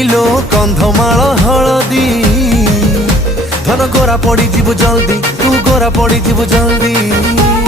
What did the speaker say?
ପିଇଲୋ କନ୍ଧମାଳ ହଳଦୀ ଧନ ଗୋରା ପଡ଼ିଯିବୁ ଜଲ୍ଦି ତୁ ଗୋରା ପଡ଼ିଯିବୁ ଜଲ୍ଦି।